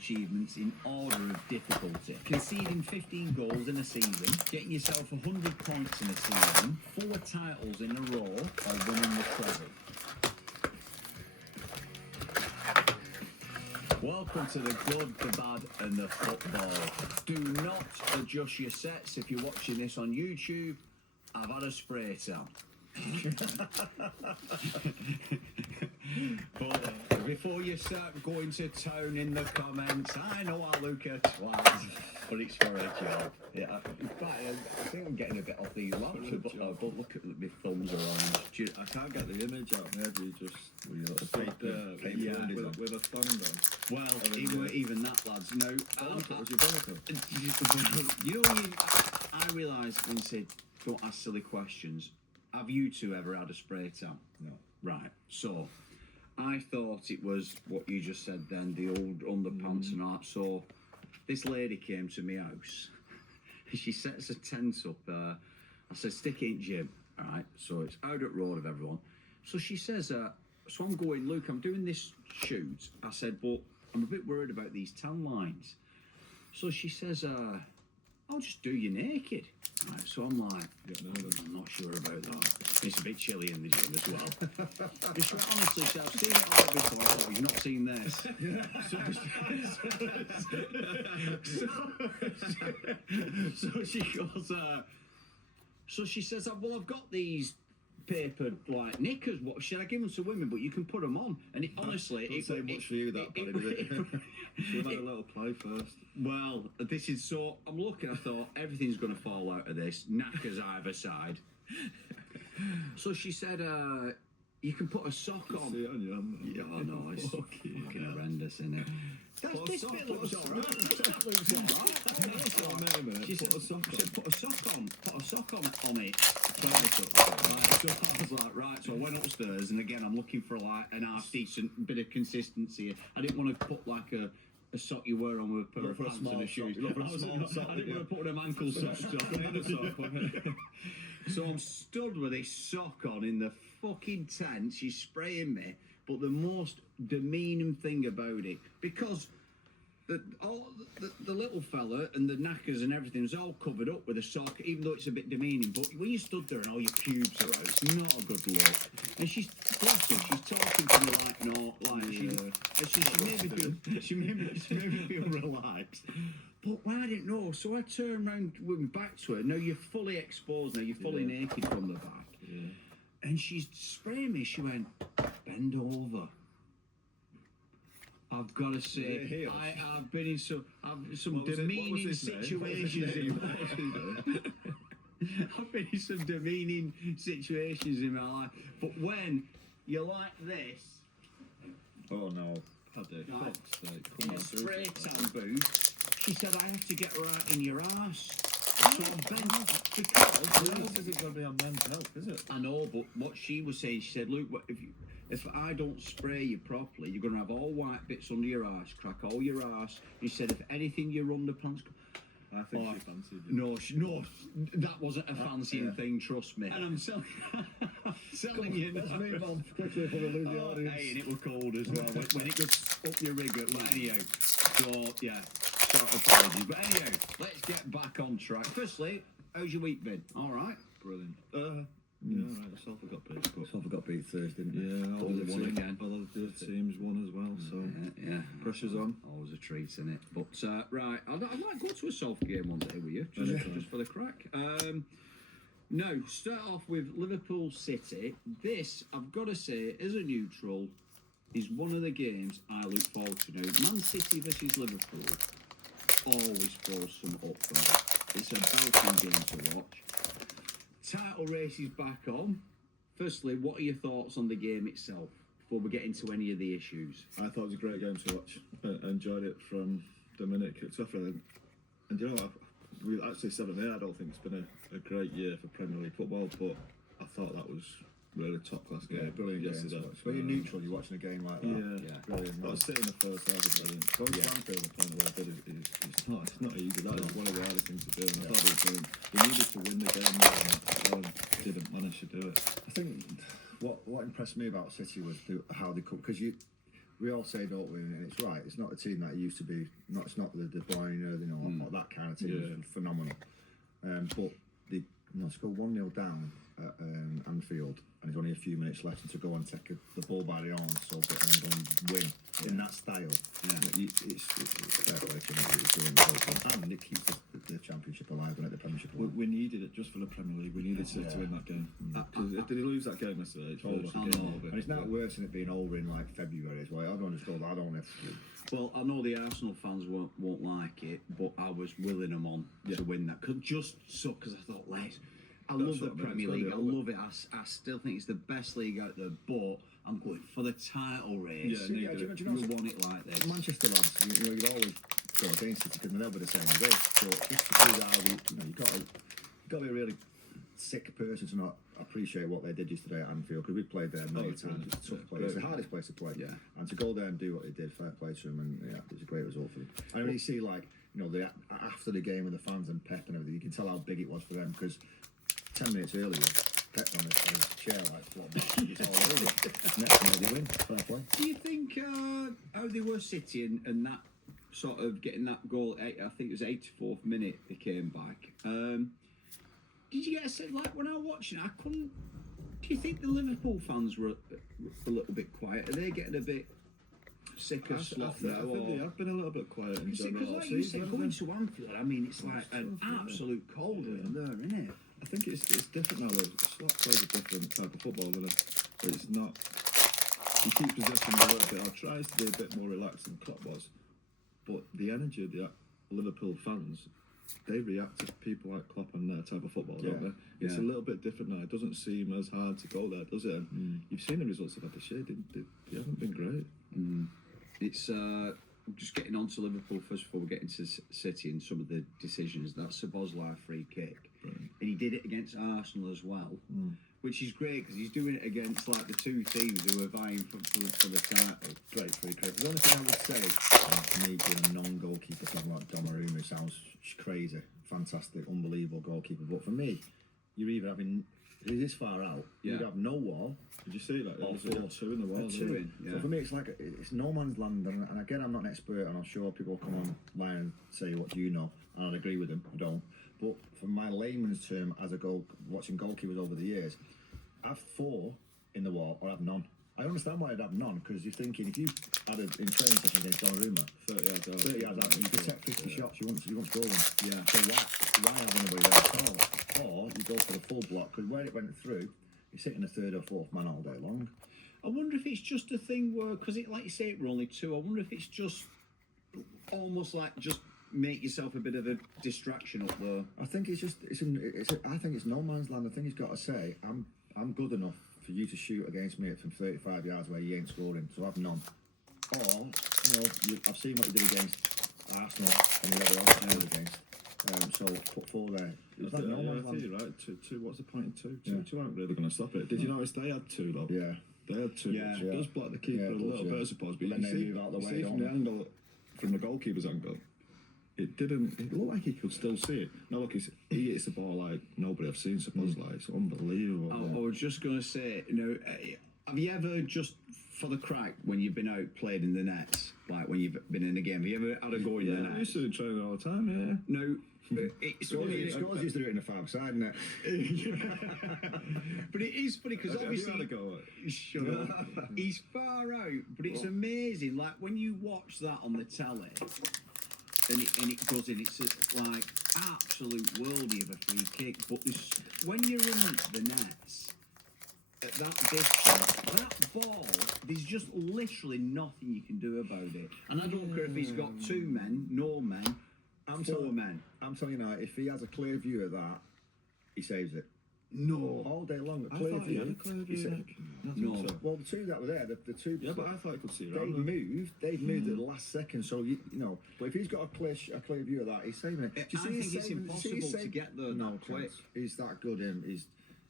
achievements in order of difficulty. Conceding 15 goals in a season, getting yourself 100 points in a season, 4 titles in a row, or winning the treble. Welcome to the good, the bad and the football. Do not adjust your sets if you're watching this on YouTube. I've had a spray tan. But before you start going to town in the comments, I know I look at twat, but it's for a job. Yeah, in fact, I think I'm getting a bit off these lamps, but look at my thumbs are orange. I can't get the image out of my head. You just with a thumb on. Well, even that, lads. No, I realised when you said don't ask silly questions. Have you two ever had a spray tan? No. Right. So, I thought it was what you just said then, the old underpants and that. So, this lady came to my house. She sets a tent up. I said, stick it in gym. All right. So, it's out at road of everyone. So, she says, so I'm going, Luke, I'm doing this shoot. I said, but I'm a bit worried about these tan lines. So, she says, I'll just do you naked. Right, so I'm like, I'm not sure about that. It's a bit chilly in the gym as well. Just honestly, so I've seen it all before, so he's not seen this. So she goes, so she says, well, I've got these paper like knickers. What should I give them to women? But you can put them on, and it honestly, it's so much for you that should have a little play first. Well, this is so. I'm looking. I thought everything's going to fall out of this. Knackers either side. So she said, "You can put a sock on." See it on your hand. Yeah, I know. It's fucking horrendous, isn't it? This bit looks alright. That looks alright. She said, "Put a sock on. Put a sock on it." So I was like, right. So I went upstairs, and again, I'm looking for like an half decent bit of consistency. I didn't want to put like a sock you wear on with a pair of pants and a shoes. I didn't want to put them ankle socks on. So I'm stood with this sock on in the fucking tent. She's spraying me, but the most demeaning thing about it, because the little fella and the knackers and everything is all covered up with a sock, even though it's a bit demeaning. But when you stood there and all your pubes are out, it's not a good look. And she's, bless her, she's talking to me like, no, like, she made me feel relaxed. But when I didn't know, so I turned around with my back to her. Now you're fully exposed, now you're fully naked from the back. Yeah. And she's spraying me, she went, bend over. I've got to say, I've been in some demeaning situations I've been in some demeaning situations in my life. But when you're like this, oh no, in a spray tan booth, she said I have to get right in your arse. So I'm bent because this isn't going to be on men's health, is it? I know, but what she was saying, she said, Luke, if I don't spray you properly, you're going to have all white bits under your arse, crack all your arse. He said, if anything, your underpants... I think she fancied you. No, that wasn't a fancying thing, trust me. And I'm telling you now. Let's move on quickly before we lose the audience. Hey, and it was cold as well. when it goes up your rig, but anyhow. So, yeah, short apologies. But anyhow, let's get back on track. Firstly, how's your week been? All right? Brilliant. Yeah, right. Salford got beat. Salford got beat Thursday, didn't they? Yeah, all the teams won as well, so yeah. Pressure's on. Always a treat, isn't it? But right, I'd like to go to a Salford game one day with you, just for the crack. Now, start off with Liverpool City. This, I've got to say, as a neutral, is one of the games I look forward to now. Man City versus Liverpool always throws some up for me. It's a belting game to watch. Title race is back on. Firstly, what are your thoughts on the game itself before we get into any of the issues? I thought it was a great game to watch. I enjoyed it from the minute it kicked off. And you know, we actually said on there, I don't think it's been a great year for Premier League football, but I thought that was really top class game. Yeah, brilliant yesterday. When you're neutral, you're watching a game like that. Yeah, brilliant. I was sitting in the first half, was brilliant. Going to Anfield and playing the way good it's not easy. That is one of the hardest things to do. And I thought they were doing. They needed to win the game, and didn't manage to do it. I think what impressed me about City was how they come, because we all say, don't we? And it's right. It's not a team that it used to be. It's not the De Bruyne, or that kind of team. Yeah. It was phenomenal. But they scored 1-0 down at Anfield, and there's only a few minutes left, and to go and take the ball by the arms, so that and go and win in that style. Yeah. It's fair play to them. It's doing the whole thing, and it keeps the championship alive and at the Premiership alive. We needed it just for the Premier League. We needed to win that game. Because if they lose that game yesterday, it's over. And it's not worse than it being over in like February as well. I don't understand. I don't know. Well, I know the Arsenal fans won't like it, but I was willing them on to win that. Because I thought, I love the Premier League. I love it. I still think it's the best league out there, but I'm going for the title race. Do you know, we want it like this. Manchester lads, you'd always go against it because they're never the same as us. But just to see how you've got to be a really sick person to not appreciate what they did yesterday at Anfield, because we played there many times. It's a tough place. It's the hardest place to play. Yeah. And to go there and do what they did, fair play to them, and it's a great result for them. And when you see after the game with the fans and Pep and everything, you can tell how big it was for them, because 10 minutes earlier, Pep on his chair it's all over. Next minute they win. Fair play. Do you think how they were City and that sort of getting that goal? I think it was 84th minute they came back. Did you get a sense, like when I was watching it, I couldn't. Do you think the Liverpool fans were a little bit quiet? Are they getting a bit sick of slot now? I think they have been a little bit quiet in general. Because like you said, going to Anfield, I mean, it's like an absolute cold in there, isn't it? I think it's different now. Slot plays a different type of football, but it's not. He keeps possession a little bit, or tries to be a bit more relaxed than Klopp was. But the energy of the Liverpool fans, they react to people like Klopp and their type of football, don't they? It's a little bit different now. It doesn't seem as hard to go there, does it? And you've seen the results of that this year. They haven't been great. It's just getting on to Liverpool first before we get into City and some of the decisions. That's Szoboszlai free kick. Brilliant. And he did it against Arsenal as well, which is great because he's doing it against like the two teams who are vying for the title. Great free kick. The only thing I would say, me being a non-goalkeeper, something like Donnarumma sounds crazy, fantastic, unbelievable goalkeeper. But for me, you're either having this far out, you'd have no wall. Did you see that? There was two in the wall. So for me, it's no man's land. And again, I'm not an expert, and I'm sure people will come online and say, "What do you know?" And I'd agree with them. I don't. But from my layman's term, as watching goalkeepers over the years, have 4 in the wall or have none. I understand why I'd have none, because you're thinking if you had in training session against Donnarumma, 30 yards out, you could take 50 shots. You want to score them. Yeah. So why have anybody there at all? Or you go for the full block, because where it went through, you're sitting a third or fourth man all day long. I wonder if it's just a thing where, because like you say, it were only 2. I wonder if it's just almost like just make yourself a bit of a distraction up there. I think I think it's no man's land. I think he's got to say, I'm good enough for you to shoot against me from 35 yards where you ain't scoring, so I've none. Or, I've seen what you did against Arsenal and whoever else you did against. So put 4 there. I think you're right. Two. What's the point in 2? 2 aren't really going to stop it. Did you notice they had 2 though? Yeah. They had 2. Yeah. It does block the keeper a little bit, I suppose. But then they move out the way. From the angle, from the goalkeeper's angle, it looked like he could still see it. Now look, he hits the ball like nobody I've seen Szoboszlai. It's unbelievable. I was just going to say, have you ever just for the crack when you've been out played in the nets, like when you've been in a game, have you ever had a go in the nets? I used to train all the time. Yeah. No. It's funny. Scores used to do it in the 5-side net. But it is funny because obviously, had a go at shut up. He's far out, but it's amazing. Like when you watch that on the telly, and it goes in, it's like absolute worldie of a free kick. But when you're in the nets at that distance, that ball, there's just literally nothing you can do about it. And I don't care if he's got 2 men, no men. 4 men. I'm telling you now, if he has a clear view of that, he saves it. No. All day long, a I clear thought he had view. a clear view. No. So. Well, the 2 that were there, the 2. Yeah, but I thought he could see They've moved at the last second, so But if he's got a clear view of that, he's saving it. I think it's impossible to get there that quick. He's that good.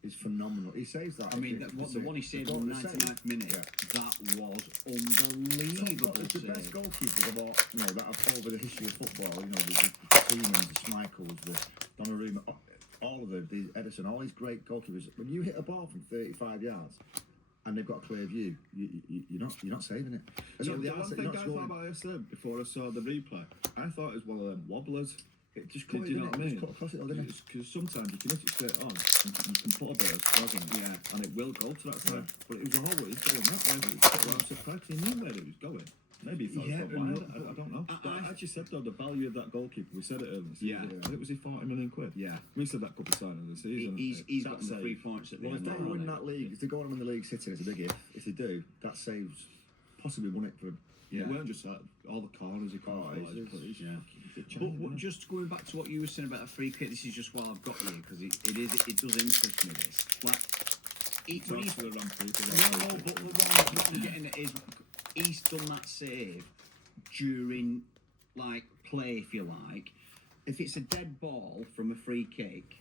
He's phenomenal. He saves that. I mean, the one he saved in the 99th minute, that was unbelievable. It's the best goalkeepers of all, that have over the history of football. The Freemans, the Schmeichels, the Donnarumma, all of the Edison, all these great goalkeepers. When you hit a ball from 35 yards, and they've got a clear view, you're not saving it. And So the the one asset, thing you're I not thought scoring. about yesterday before I saw the replay, I thought it was one of them wobblers. It just Did cut you it, know what I didn't it? mean? Just cut across it, didn't it? Because sometimes you can hit it straight on, and you can put a bit of swag on it, Yeah. and it will go to that side. But it was a whole, it's going that way. Well, I'm surprised he knew where it was going. Maybe he thought Yeah, it was wide. I don't know. But I- I actually said though, the value of that goalkeeper, we said it earlier in the season. Yeah. I think it was he 40 million quid. Yeah. We said that couple of times in the season. He's That got the save- 3 points at the Well, if end. they hasn't win he? that league, if they go on in the league sitting, it's a big if. If they do, that saves possibly won it for. It weren't just that, all the corners he caught. Oh, it's- Yeah. But But just going back to what you were saying about a free kick, this is just while I've got you because it does interest me. This like when he's, to the ramp no, but what I'm getting at is he's done that save during like play, if you like. If it's a dead ball from a free kick,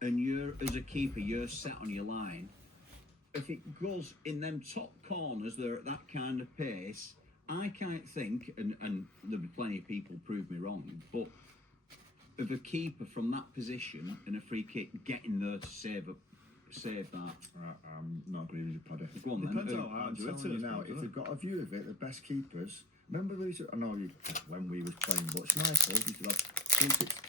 and you're as a keeper, you're set on your line. If it goes in them top corners, they're at that kind of pace. I can't think, and there'll be plenty of people prove me wrong, but of a keeper from that position and a free kick getting there to save that. I'm not agreeing with you, Paddy. Go on then. Depends how I'm hard you hit telling you it. now, if they've got a view of it, the best keepers. Remember, I know you when we was playing, but Schmeichel used to have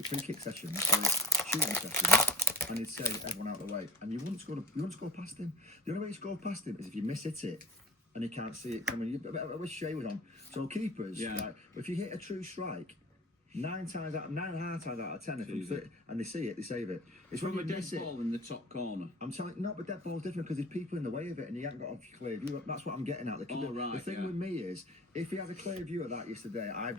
free kick sessions, so shooting sessions, and he'd say everyone out of the way, and you wouldn't score past him. The only way you score past him is if you miss hit it, and he can't see it coming. I wish Shea was on. So keepers, like, if you hit a true strike, 9.5 times out of 10, if they fit, and they see it, they save it. It's From a when you dead miss it. ball in the top corner. I'm telling you, no, but that ball's different because there's people in the way of it and you haven't got a clear view. That's what I'm getting at. The Oh, right, thing yeah. with me is, if he has a clear view of that yesterday, I believe.